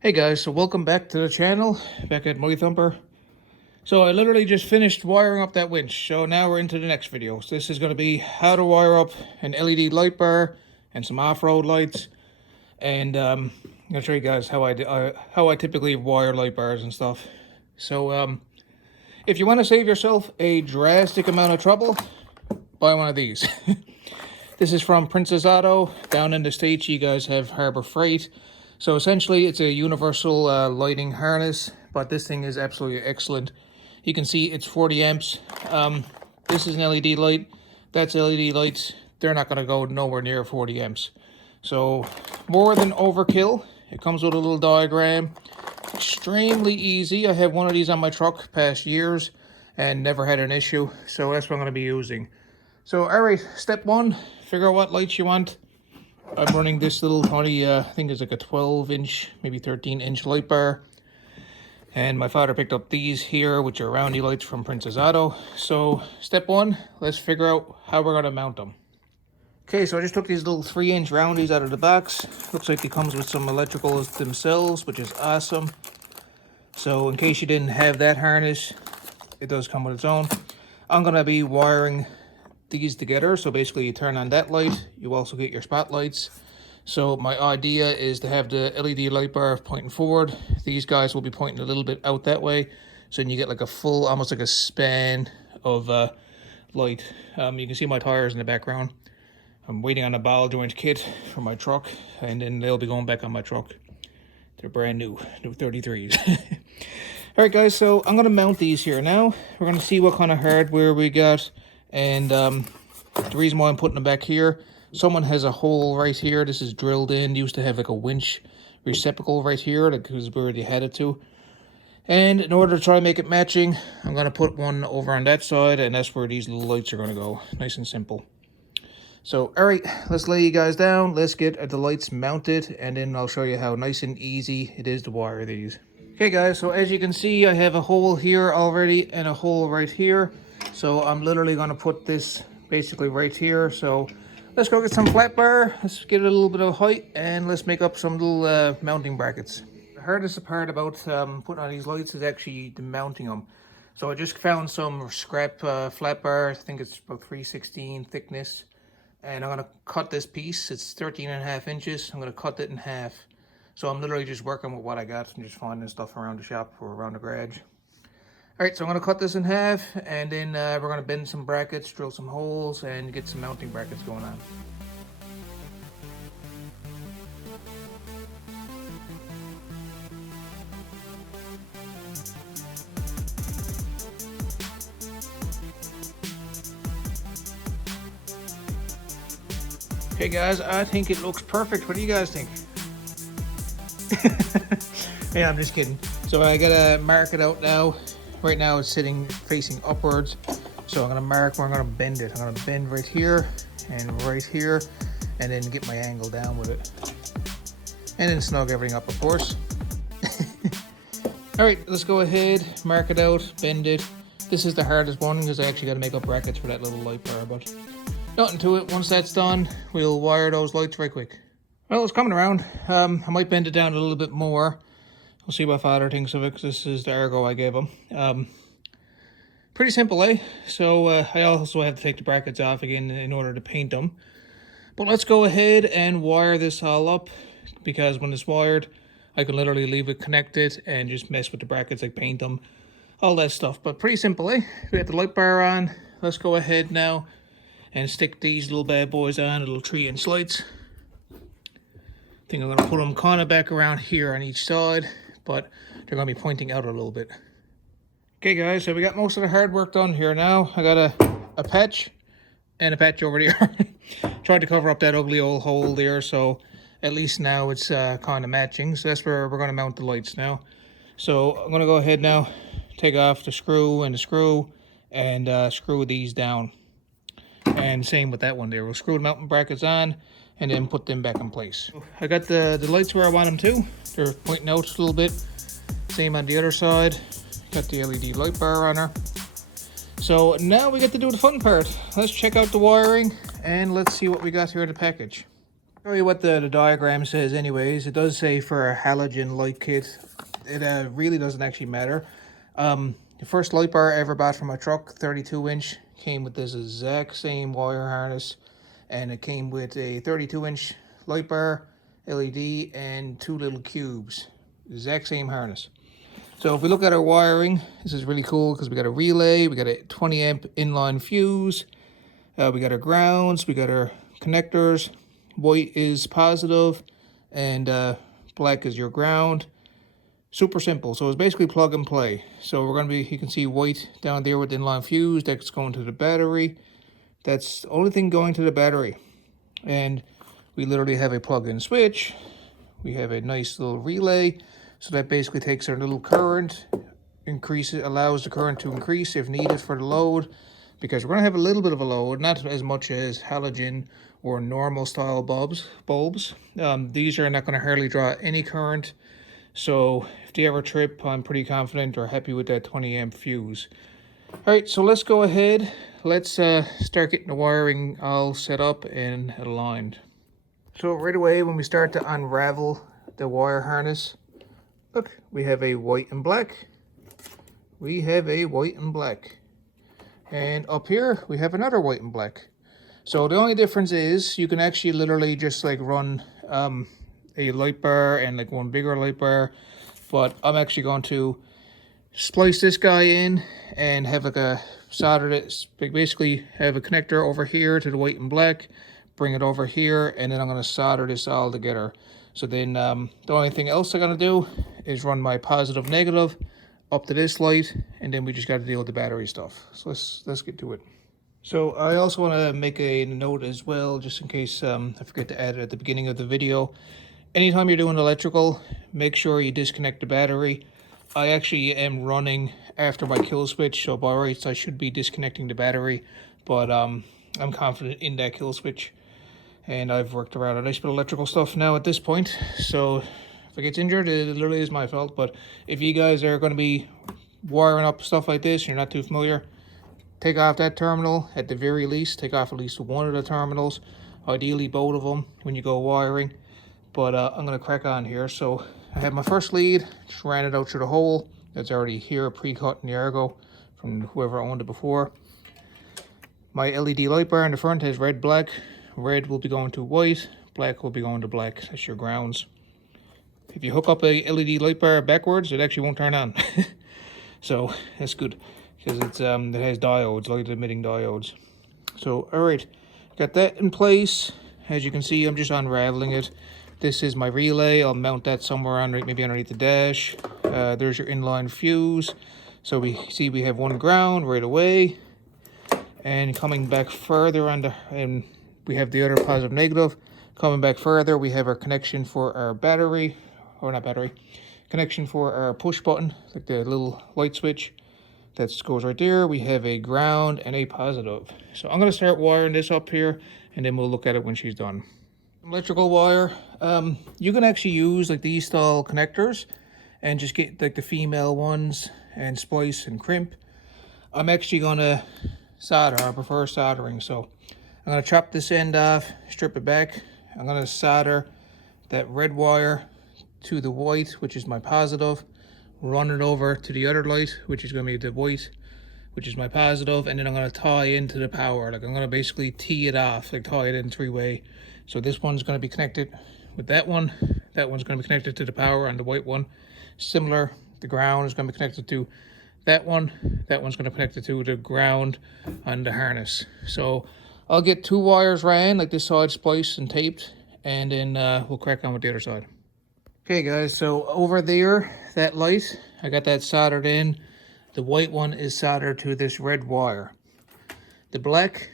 Hey guys, so welcome back to the channel, back at My Thumper. So I literally just finished wiring up that winch, so now we're into the next video. So this is going to be how to wire up an LED light bar and some off-road lights. And I'm going to show you guys how I typically wire light bars and stuff. So if you want to save yourself a drastic amount of trouble, buy one of these. This is from Princess Auto. Down in the States, you guys have Harbor Freight. So essentially, it's a universal lighting harness, but this thing is absolutely excellent. You can see it's 40 amps. This is an LED light. That's LED lights. They're not going to go nowhere near 40 amps. So more than overkill. It comes with a little diagram. Extremely easy. I have one of these on my truck past years and never had an issue. So that's what I'm going to be using. So all right, step one, figure out what lights you want. I'm running this little tiny, I think it's like a 12-inch, maybe 13-inch light bar. And my father picked up these here, which are roundy lights from Princess Auto. So, step one, let's figure out how we're going to mount them. Okay, so I just took these little 3-inch roundies out of the box. Looks like it comes with some electricals themselves, which is awesome. So, in case you didn't have that harness, it does come with its own. I'm going to be wiring these together. So basically you turn on that light, you also get your spotlights. So my idea is to have the LED light bar pointing forward. These guys will be pointing a little bit out that way. So then you get like a full, almost like a span of light. You can see my tires in the background. I'm waiting on a ball joint kit for my truck, and then they'll be going back on my truck. They're brand new 33s. All right guys, so I'm gonna mount these here now. We're gonna see what kind of hardware we got. And the reason why I'm putting them back here, someone has a hole right here. This is drilled in. Used to have like a winch receptacle right here, like because we already had it to. And in order to try to make it matching, I'm going to put one over on that side, and that's where these little lights are going to go. Nice and simple. So, all right, let's lay you guys down. Let's get the lights mounted, and then I'll show you how nice and easy it is to wire these. Okay guys, so as you can see, I have a hole here already and a hole right here. So I'm literally going to put this basically right here. So let's go get some flat bar. Let's get a little bit of height and let's make up some little mounting brackets. The hardest part about putting on these lights is actually the mounting them. So I just found some scrap flat bar. I think it's about 3/16 thickness. And I'm going to cut this piece. It's 13.5 inches. I'm going to cut it in half. So I'm literally just working with what I got and just finding stuff around the shop or around the garage. Alright, so I'm going to cut this in half, and then we're going to bend some brackets, drill some holes, and get some mounting brackets going on. Okay guys, I think it looks perfect. What do you guys think? Yeah, I'm just kidding. So I gotta mark it out now. Right now it's sitting facing upwards. So I'm gonna mark where I'm gonna bend it. I'm gonna bend right here, and then get my angle down with it. And then snug everything up, of course. All right, let's go ahead, mark it out, bend it. This is the hardest one because I actually gotta make up brackets for that little light bar, but nothing to it. Once that's done, we'll wire those lights right quick. Well, it's coming around. I might bend it down a little bit more. We'll see what Father thinks of it, because this is the Argo I gave him. Pretty simple, eh? So I also have to take the brackets off again in order to paint them. But let's go ahead and wire this all up, because when it's wired, I can literally leave it connected and just mess with the brackets, like paint them, all that stuff. But pretty simple, eh? We got the light bar on. Let's go ahead now and stick these little bad boys on, little 3-inch lights. I think I'm going to put them kind of back around here on each side, but they're going to be pointing out a little bit. Okay guys, so we got most of the hard work done here now. I got a patch and a patch over there. Tried to cover up that ugly old hole there, so at least now it's kind of matching. So that's where we're going to mount the lights now. So I'm going to go ahead now, take off the screw and screw screw these down. And same with that one there. We'll screw the mounting brackets on and then put them back in place. I got the lights where I want them to. They're pointing out a little bit. Same on the other side. Got the LED light bar on her. So now we get to do the fun part. Let's check out the wiring and let's see what we got here in the package. I'll tell you what the diagram says anyways. It does say for a halogen light kit. It really doesn't actually matter. The first light bar I ever bought from my truck, 32-inch, came with this exact same wire harness, and it came with a 32-inch light bar, LED, and two little cubes. Exact same harness. So if we look at our wiring, this is really cool because we got a relay, we got a 20 amp inline fuse, we got our grounds, we got our connectors. White is positive, and black is your ground. Super simple. So it's basically plug and play. So we're going to be, you can see white down there with the inline fuse. That's going to the battery. That's the only thing going to the battery. And we literally have a plug-in switch. We have a nice little relay. So that basically takes our little current, allows the current to increase if needed for the load. Because we're going to have a little bit of a load, not as much as halogen or normal style bulbs. These are not going to hardly draw any current. So if they ever trip, I'm pretty confident or happy with that 20 amp fuse. All right, so let's go ahead. Let's start getting the wiring all set up and aligned. So right away, when we start to unravel the wire harness, look, we have a white and black. We have a white and black. And up here, we have another white and black. So the only difference is you can actually literally just like run a light bar and like one bigger light bar, but I'm actually going to splice this guy in and have like a solder it, basically have a connector over here to the white and black, bring it over here, and then I'm going to solder this all together. So then the only thing else I'm going to do is run my positive negative up to this light, and then we just got to deal with the battery stuff. So let's get to it. So I also want to make a note as well, just in case I forget to add it at the beginning of the video. Anytime you're doing electrical, make sure you disconnect the battery. I actually am running after my kill switch, so by rights I should be disconnecting the battery, but I'm confident in that kill switch, and I've worked around a nice bit of electrical stuff now at this point, so if it gets injured, it literally is my fault. But if you guys are going to be wiring up stuff like this and you're not too familiar, take off that terminal at the very least. Take off at least one of the terminals, ideally both of them when you go wiring. But I'm going to crack on here. So I have my first lead, just ran it out through the hole. That's already here, pre-cut in the Argo from whoever owned it before. My LED light bar in the front has red, black. Red will be going to white, black will be going to black. That's your grounds. If you hook up a LED light bar backwards, it actually won't turn on. So that's good, because it has diodes, light emitting diodes. So all right, got that in place. As you can see, I'm just unraveling it. This is my relay. I'll mount that somewhere on, maybe underneath the dash. There's your inline fuse. So we see we have one ground right away. And coming back further and we have the other positive negative. Coming back further, we have our connection for our battery, or not battery, connection for our push button, like the little light switch. That goes right there. We have a ground and a positive. So I'm going to start wiring this up here, and then we'll look at it when she's done. Electrical wire. You can actually use like these style connectors and just get like the female ones and splice and crimp. I'm actually going to solder. I prefer soldering. So I'm going to chop this end off, strip it back. I'm going to solder that red wire to the white, which is my positive. Run it over to the other light, which is going to be the white, which is my positive, and then I'm going to tie into the power. Like I'm going to basically tee it off, like tie it in three-way. So this one's going to be connected with that one. That one's going to be connected to the power on the white one. Similar, the ground is going to be connected to that one. That one's going to be connected to the ground on the harness. So I'll get two wires ran, like this side spliced and taped, and then we'll crack on with the other side. Okay guys, so over there, that light, I got that soldered in. The white one is soldered to this red wire. The black,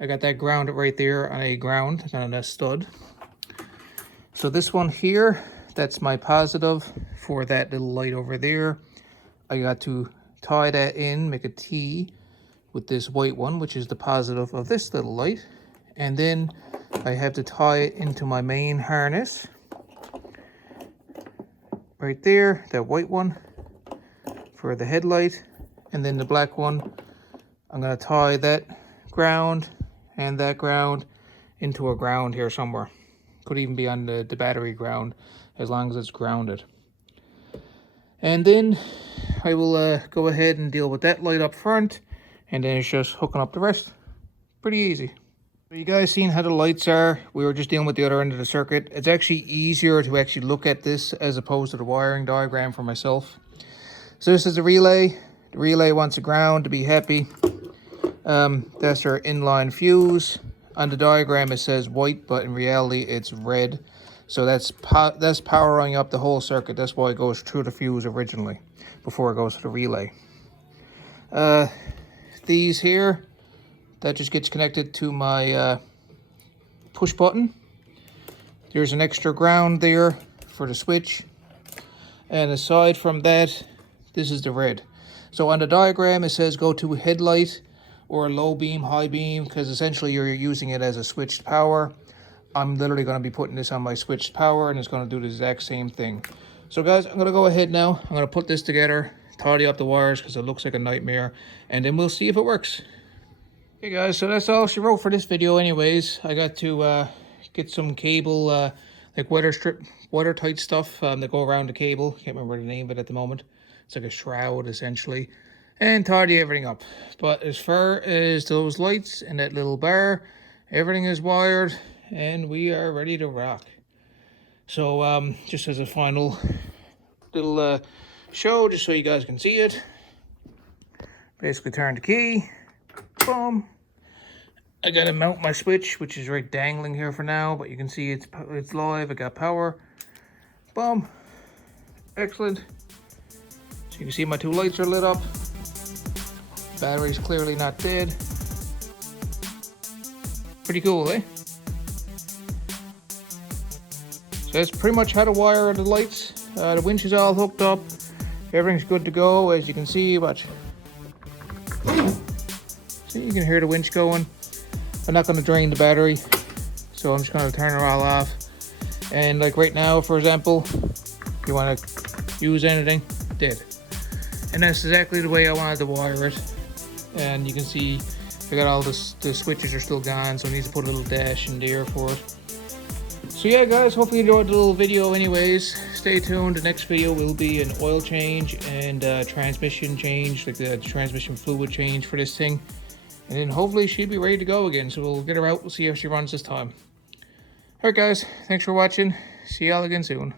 I got that grounded right there on a ground, on a stud. So this one here, that's my positive for that little light over there. I got to tie that in, make a T with this white one, which is the positive of this little light. And then I have to tie it into my main harness. Right there, that white one for the headlight, and then the black one, I'm going to tie that ground and that ground into a ground here somewhere. Could even be on the battery ground, as long as it's grounded. And then I will go ahead and deal with that light up front, and then it's just hooking up the rest. Pretty easy. So you guys seen how the lights are? We were just dealing with the other end of the circuit. It's actually easier to actually look at this as opposed to the wiring diagram for myself. So this is the relay. The relay wants a ground to be happy. That's our inline fuse. On the diagram it says white, but in reality it's red. So that's powering up the whole circuit. That's why it goes through the fuse originally, before it goes to the relay. These here, that just gets connected to my push button. There's an extra ground there for the switch. And aside from that, this is the red. So on the diagram it says go to headlight or low beam, high beam, because essentially you're using it as a switched power. I'm literally going to be putting this on my switched power, and it's going to do the exact same thing. So guys, I'm going to go ahead now. I'm going to put this together, tidy up the wires because it looks like a nightmare, and then we'll see if it works. Okay guys, so that's all she wrote for this video anyways. I got to get some cable, like weather tight stuff that go around the cable. Can't remember the name of it at the moment. It's like a shroud essentially. And tidy everything up. But as far as those lights and that little bar, everything is wired and we are ready to rock. So just as a final little show, just so you guys can see it, basically turn the key, boom. I gotta mount my switch, which is right dangling here for now, but you can see it's live. I got power, boom, excellent. So you can see my two lights are lit up. Battery's clearly not dead. Pretty cool, eh? So that's pretty much how to wire the lights. The winch is all hooked up. Everything's good to go. As you can see, watch. See, you can hear the winch going. I'm not going to drain the battery, so I'm just going to turn it all off. And like right now, for example, if you want to use anything, dead. And that's exactly the way I wanted to wire it. And you can see I got all the switches are still gone, so I need to put a little dash in there for it. So yeah guys, hopefully you enjoyed the little video anyways. Stay tuned, the next video will be an oil change and transmission change, like the transmission fluid change for this thing. And then hopefully she'll be ready to go again, so we'll get her out, we'll see how she runs this time. Alright guys, thanks for watching, see y'all again soon.